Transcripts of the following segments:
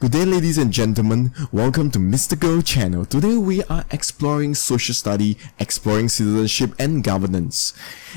Good day ladies and gentlemen, welcome to Mr. Go channel. Today we are exploring social study, exploring citizenship and governance.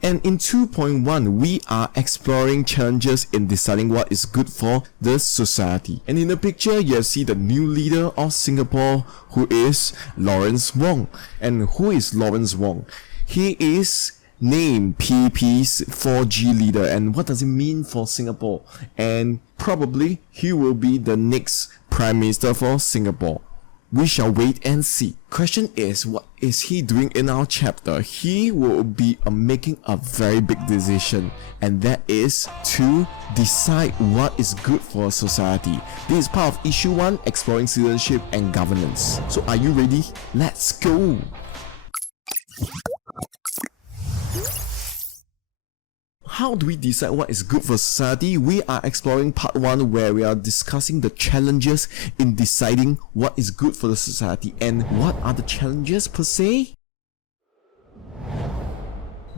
And in 2.1 we are exploring challenges in deciding what is good for the society. And in the picture you see the new leader of Singapore, who is Lawrence Wong. And who is Lawrence Wong? He is named PP's 4G leader. And what does it mean for Singapore? And probably he will be the next Prime Minister for Singapore. We shall wait and see. Question is, what is he doing in our chapter? He will be making a very big decision, and that is to decide what is good for society. This is part of issue 1, exploring citizenship and governance. So are you ready? Let's go! How do we decide what is good for society? We are exploring part 1, where we are discussing the challenges in deciding what is good for the society. And what are the challenges per se?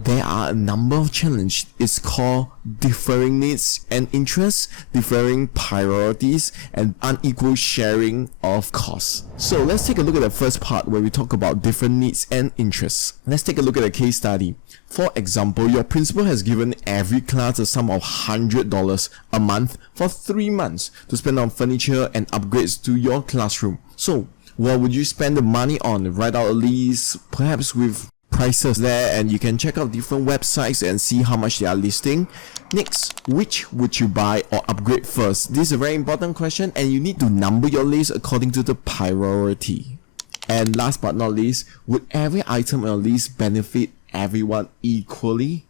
There are a number of challenges. It's called differing needs and interests, differing priorities, and unequal sharing of costs. So let's take a look at the first part where we talk about different needs and interests. Let's take a look at a case study. For example, your principal has given every class a sum of $100 a month for 3 months to spend on furniture and upgrades to your classroom. So what would you spend the money on? Write out a list, perhaps with prices there, and you can check out different websites and see how much they are listing. Next, which would you buy or upgrade first? This is a very important question, and you need to number your list according to the priority. And last but not least, would every item on your list benefit everyone equally?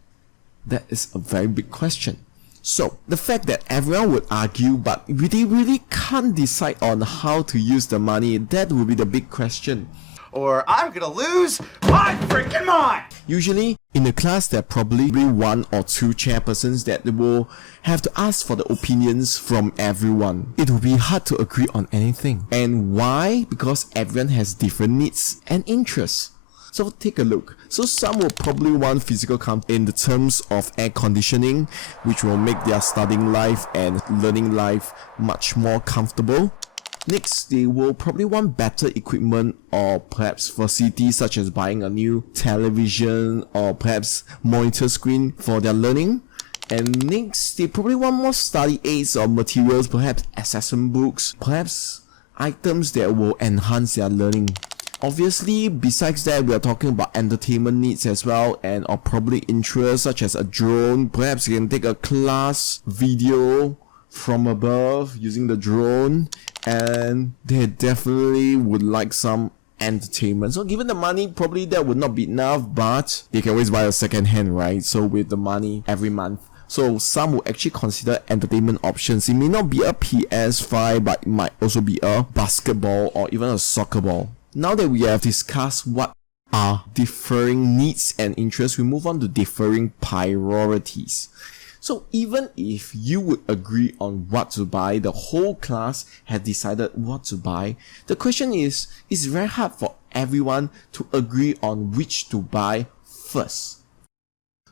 That is a very big question. So the fact that everyone would argue but they really can't decide on how to use the money, that will be the big question. Or I'm gonna lose my freaking mind! Usually in the class there are probably 1 or 2 chairpersons that will have to ask for the opinions from everyone. It will be hard to agree on anything. And why? Because everyone has different needs and interests. So take a look. So some will probably want physical comfort in the terms of air conditioning, which will make their studying life and learning life much more comfortable. Next, they will probably want better equipment or perhaps facilities such as buying a new television or perhaps monitor screen for their learning. And next, they probably want more study aids or materials, perhaps assessment books, perhaps items that will enhance their learning. Obviously, besides that, we are talking about entertainment needs as well, and or probably interests such as a drone. Perhaps you can take a class video from above using the drone, and they definitely would like some entertainment. So given the money, probably that would not be enough, but they can always buy a second hand, right? So with the money every month. So some will actually consider entertainment options. It may not be a PS5, but it might also be a basketball or even a soccer ball. Now that we have discussed what are differing needs and interests, we move on to differing priorities. So even if you would agree on what to buy, the whole class had decided what to buy, the question is, it's very hard for everyone to agree on which to buy first.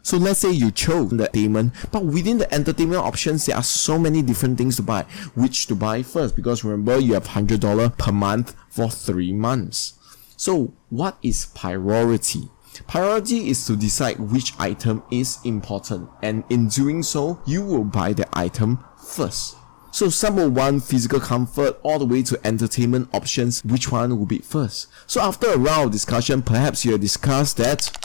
So let's say you chose the entertainment, but within the entertainment options, there are so many different things to buy. Which to buy first? Because remember, you have $100 per month for 3 months. So what is priority? Priority is to decide which item is important, and in doing so, you will buy the item first. So some will want physical comfort all the way to entertainment options. Which one will be first? So after a round of discussion, perhaps you have discussed that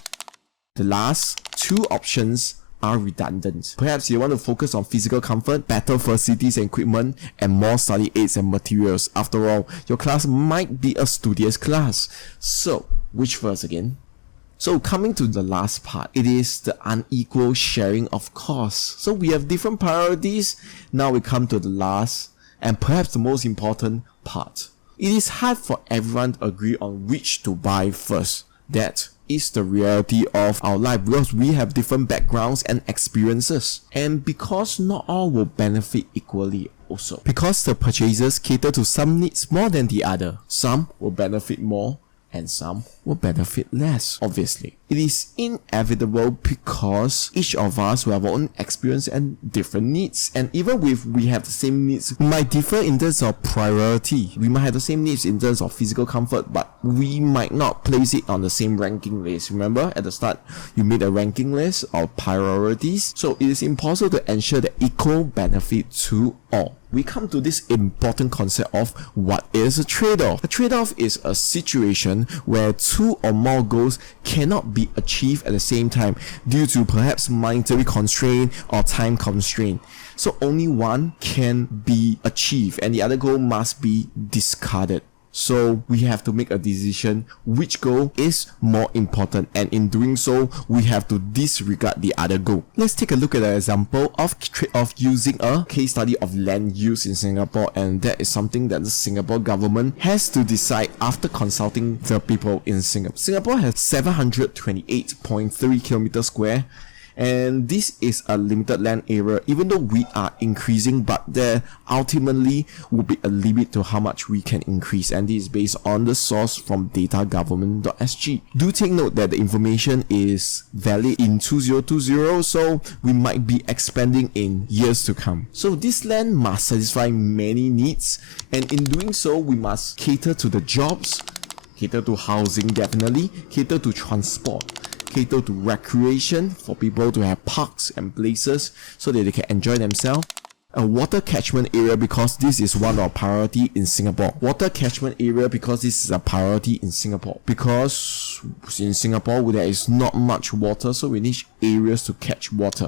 the last 2 options are redundant. Perhaps you want to focus on physical comfort, better facilities and equipment, and more study aids and materials. After all, your class might be a studious class. So which first again? So coming to the last part, it is the unequal sharing of costs. So we have different priorities. Now we come to the last and perhaps the most important part. It is hard for everyone to agree on which to buy first. That is the reality of our life, because we have different backgrounds and experiences, and because not all will benefit equally also. Because the purchasers cater to some needs more than the other. Some will benefit more and some will benefit less, obviously. It is inevitable because each of us will have our own experience and different needs. And even if we have the same needs, we might differ in terms of priority. We might have the same needs in terms of physical comfort, but we might not place it on the same ranking list. Remember, at the start, you made a ranking list of priorities. So it is impossible to ensure the equal benefit to all. We come to this important concept of what is a trade-off. A trade-off is a situation where two or more goals cannot be achieved at the same time due to perhaps monetary constraint or time constraint. So only one can be achieved and the other goal must be discarded. So we have to make a decision which goal is more important, and in doing so we have to disregard the other goal. Let's take a look at an example of trade-off using a case study of land use in Singapore, and that is something that the Singapore government has to decide after consulting the people in Singapore. Singapore has 728.3 kilometers square, and this is a limited land area. Even though we are increasing, but there ultimately will be a limit to how much we can increase, and this is based on the source from datagovernment.sg. Do take note that the information is valid in 2020, so we might be expanding in years to come. So this land must satisfy many needs, and in doing so we must cater to the jobs, cater to housing definitely, cater to transport, cater to recreation for people to have parks and places so that they can enjoy themselves. A water catchment area, because this is one of our priority in Singapore. Water catchment area because this is a priority in Singapore. Because in Singapore there is not much water, so we need areas to catch water.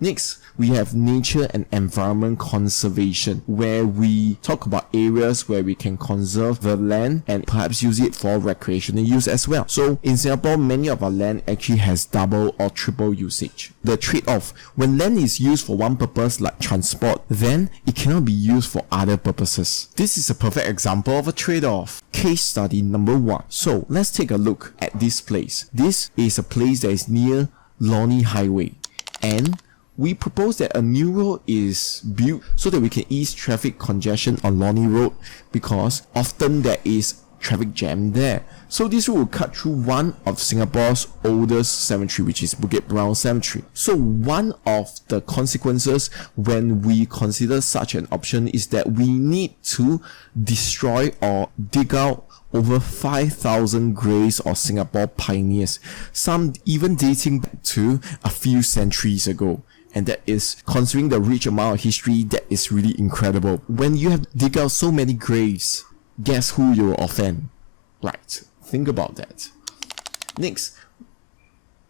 Next, we have nature and environment conservation, where we talk about areas where we can conserve the land and perhaps use it for recreational use as well. So in Singapore, many of our land actually has double or triple usage. The trade-off, when land is used for one purpose like transport, then it cannot be used for other purposes. This is a perfect example of a trade-off. Case study number 1. So let's take a look at this place. This is a place that is near Lornie Highway, and we propose that a new road is built so that we can ease traffic congestion on Lornie Road, because often there is traffic jam there. So this road will cut through one of Singapore's oldest cemetery, which is Bukit Brown Cemetery. So one of the consequences when we consider such an option is that we need to destroy or dig out over 5,000 graves of Singapore pioneers, some even dating back to a few centuries ago. And that is, considering the rich amount of history, that is really incredible. When you have to dig out so many graves, guess who you will offend? Right, think about that. Next,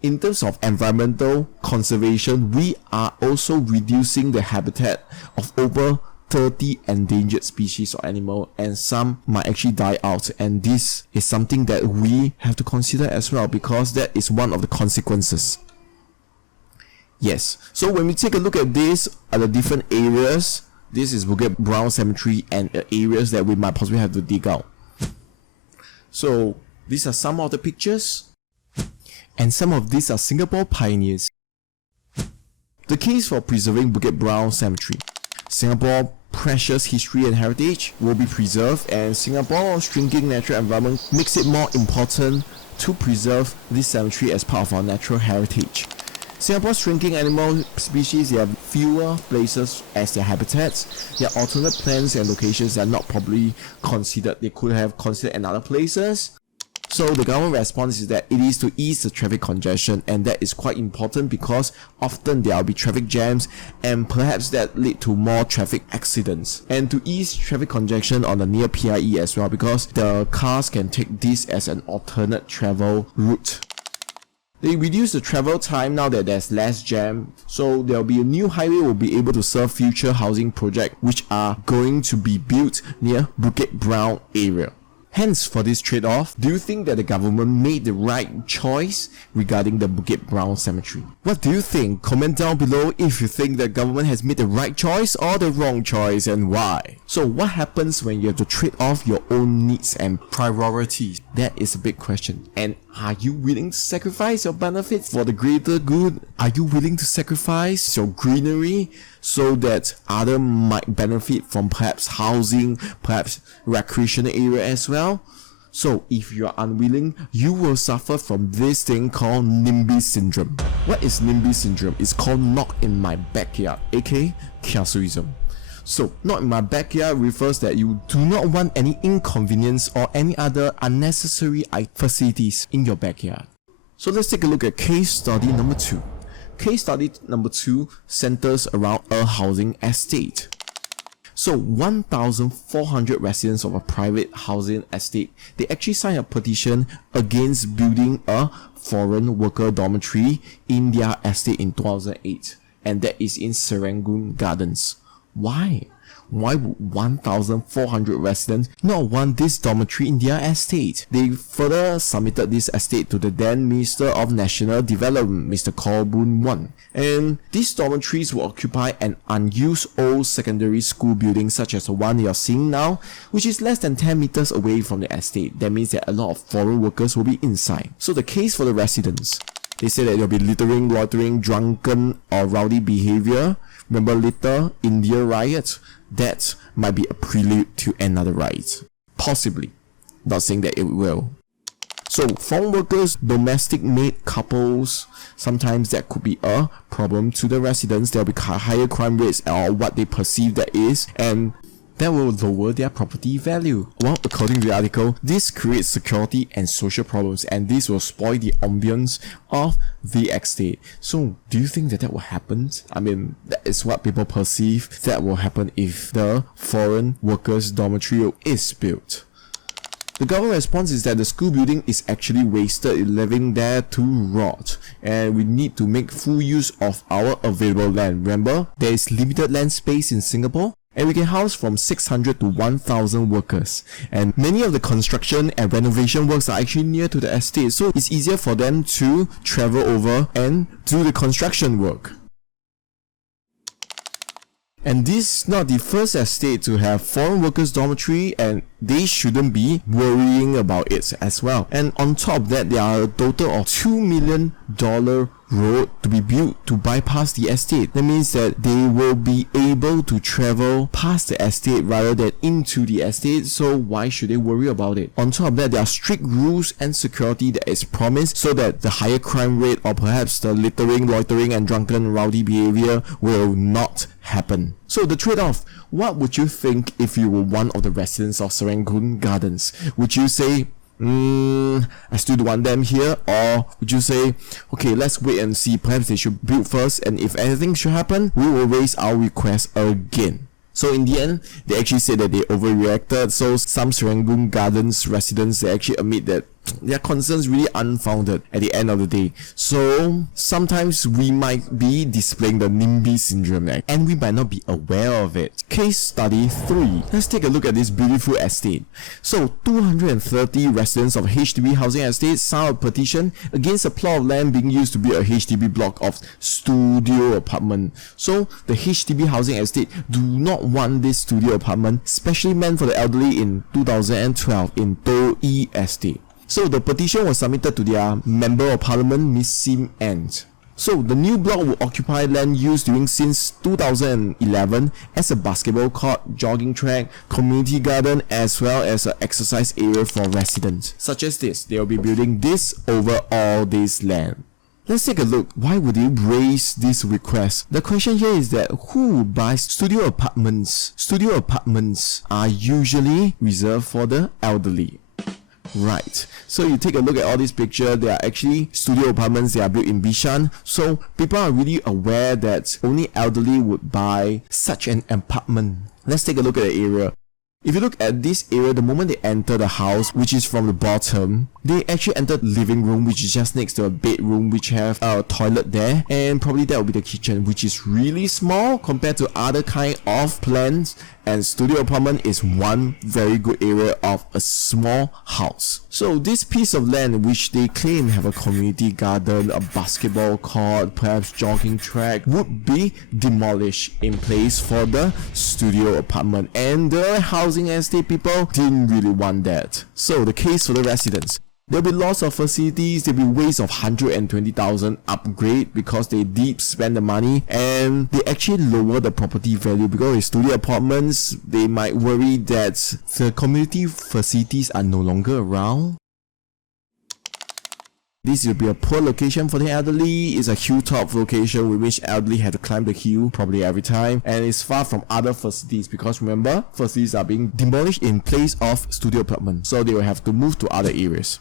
in terms of environmental conservation, we are also reducing the habitat of over 30 endangered species of animal, and some might actually die out, and this is something that we have to consider as well, because that is one of the consequences. Yes, so when we take a look at this, at the different areas, this is Bukit Brown Cemetery and areas that we might possibly have to dig out. So these are some of the pictures, and some of these are Singapore pioneers. The case for preserving Bukit Brown Cemetery. Singapore precious history and heritage will be preserved, and Singapore's shrinking natural environment makes it more important to preserve this cemetery as part of our natural heritage. Singapore's shrinking animal species, they have fewer places as their habitats. There are alternate plants and locations that are not probably considered. They could have considered in other places. So the government response is that it is to ease the traffic congestion, and that is quite important because often there will be traffic jams and perhaps that lead to more traffic accidents. And to ease traffic congestion on the near PIE as well, because the cars can take this as an alternate travel route. They reduce the travel time now that there's less jam, so there will be a new highway will be able to serve future housing projects which are going to be built near Bukit Brown area. Hence, for this trade-off, do you think that the government made the right choice regarding the Bukit Brown Cemetery? What do you think? Comment down below if you think the government has made the right choice or the wrong choice, and why. So what happens when you have to trade off your own needs and priorities? That is a big question. And are you willing to sacrifice your benefits for the greater good? Are you willing to sacrifice your greenery so that others might benefit from perhaps housing, perhaps recreational area as well? So if you are unwilling, you will suffer from this thing called NIMBY syndrome. What is NIMBY syndrome? It's called not in my backyard, aka kiasuism. So not in my backyard refers that you do not want any inconvenience or any other unnecessary facilities in your backyard. So let's take a look at case study number 2. Case study number 2 centers around a housing estate. So 1,400 residents of a private housing estate, they actually signed a petition against building a foreign worker dormitory in their estate in 2008, and that is in Serangoon Gardens. Why? Why would 1,400 residents not want this dormitory in their estate? They further submitted this estate to the then Minister of National Development, Mr. Khaw Boon Wan. And these dormitories will occupy an unused old secondary school building such as the one you're seeing now, which is less than 10 meters away from the estate. That means that a lot of foreign workers will be inside. So the case for the residents, they say that there'll be littering, loitering, drunken or rowdy behavior. Remember litter, India riot? That might be a prelude to another riot. Possibly. Not saying that it will. So foreign workers, domestic maid couples, sometimes that could be a problem to the residents. There'll be higher crime rates or what they perceive that is, and that will lower their property value. Well, according to the article, this creates security and social problems, and this will spoil the ambience of the estate. So, do you think that that will happen? I mean, that is what people perceive that will happen if the foreign workers' dormitory is built. The government response is that the school building is actually wasted, living there to rot, and we need to make full use of our available land. Remember, there is limited land space in Singapore, and we can house from 600 to 1,000 workers. And many of the construction and renovation works are actually near to the estate, so it's easier for them to travel over and do the construction work. And this is not the first estate to have foreign workers dormitory, and they shouldn't be worrying about it as well. And on top of that, there are a total of $2 million road to be built to bypass the estate. That means that they will be able to travel past the estate rather than into the estate, so why should they worry about it? On top of that, there are strict rules and security that is promised so that the higher crime rate or perhaps the littering, loitering and drunken rowdy behavior will not happen. So the trade-off, what would you think if you were one of the residents of Serangoon Gardens? Would you say, I still want them here, or would you say, okay, let's wait and see, perhaps they should build first, and if anything should happen, we will raise our request again? So in the end, they actually said that they overreacted. So some Serangoon Gardens residents, they actually admit that their concerns really unfounded at the end of the day. So sometimes we might be displaying the NIMBY syndrome and we might not be aware of it. Case study 3. Let's take a look at this beautiful estate. So 230 residents of HDB housing estate signed a petition against a plot of land being used to build a HDB block of studio apartment. So the HDB housing estate do not want this studio apartment specially meant for the elderly in 2012 in Toh E Estate. So the petition was submitted to their Member of Parliament, Miss Sim Ant. So the new block will occupy land used during since 2011 as a basketball court, jogging track, community garden, as well as an exercise area for residents. Such as this, they will be building this over all this land. Let's take a look. Why would they raise this request? The question here is that who would buy studio apartments? Studio apartments are usually reserved for the elderly. Right, so you take a look at all these pictures. They are actually studio apartments. They are built in Bishan, so people are really aware that only elderly would buy such an apartment. Let's take a look at the area. If you look at this area, the moment they enter the house, which is from the bottom, they actually enter the living room, which is just next to a bedroom, which have a toilet there, and probably that will be the kitchen, which is really small compared to other kind of plans. And studio apartment is one very good area of a small house. So this piece of land, which they claim have a community garden, a basketball court, perhaps jogging track, would be demolished in place for the studio apartment, and the housing estate people didn't really want that. So the case for the residents, There'll be lots of facilities, there'll be waste of 120,000 upgrade because they did spend the money, and they actually lower the property value because with studio apartments, they might worry that the community facilities are no longer around. This will be a poor location for the elderly. It's a hilltop location with which elderly have to climb the hill probably every time, and it's far from other facilities because remember, facilities are being demolished in place of studio apartments, so they will have to move to other areas.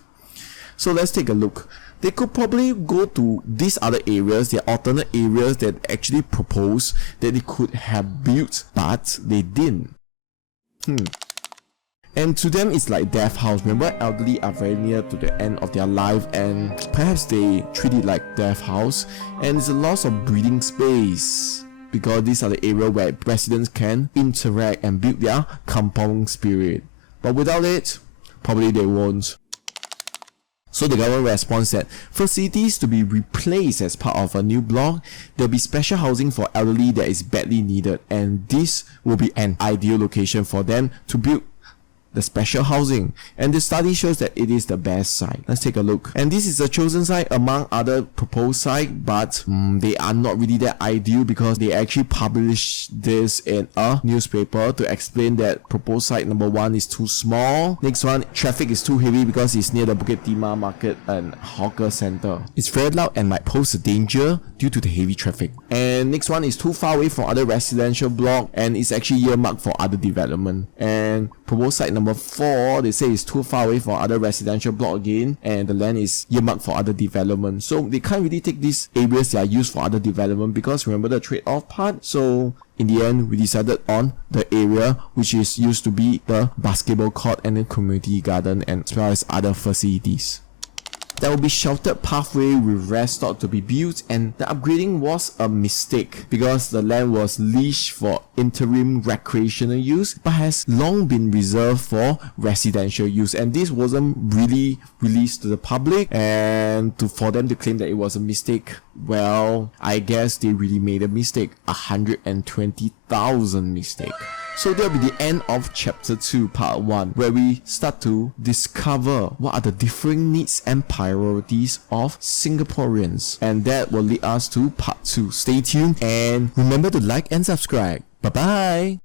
So let's take a look. They could probably go to these other areas, the alternate areas that actually proposed that they could have built, but they didn't. And to them, it's like death house. Remember, elderly are very near to the end of their life, and perhaps they treat it like death house, and it's a loss of breathing space because these are the area where residents can interact and build their compounding spirit. But without it, probably they won't. So the government responds that for cities to be replaced as part of a new block, there'll be special housing for elderly that is badly needed, and this will be an ideal location for them to build the special housing, and the study shows that it is the best site. Let's take a look. And this is a chosen site among other proposed sites, but they are not really that ideal because they actually published this in a newspaper to explain that proposed site number 1 is too small. Next one, traffic is too heavy because it's near the Bukit market and hawker center. It's very loud and might pose a danger due to the heavy traffic. And next one is too far away from other residential block and it's actually earmarked for other development. And proposed site number 4, they say it's too far away from other residential block again, and the land is earmarked for other development. So they can't really take these areas that are used for other development because remember the trade-off part. So in the end, we decided on the area which is used to be the basketball court and the community garden, and as well as other facilities. There will be sheltered pathway with rest stop to be built, and the upgrading was a mistake because the land was leased for interim recreational use but has long been reserved for residential use, and this wasn't really released to the public, and for them to claim that it was a mistake, well, I guess they really made a mistake. 120,000 mistake. So that'll be the end of chapter 2 part 1, where we start to discover what are the differing needs and priorities of Singaporeans, and that will lead us to part 2. Stay tuned and remember to like and subscribe. Bye bye.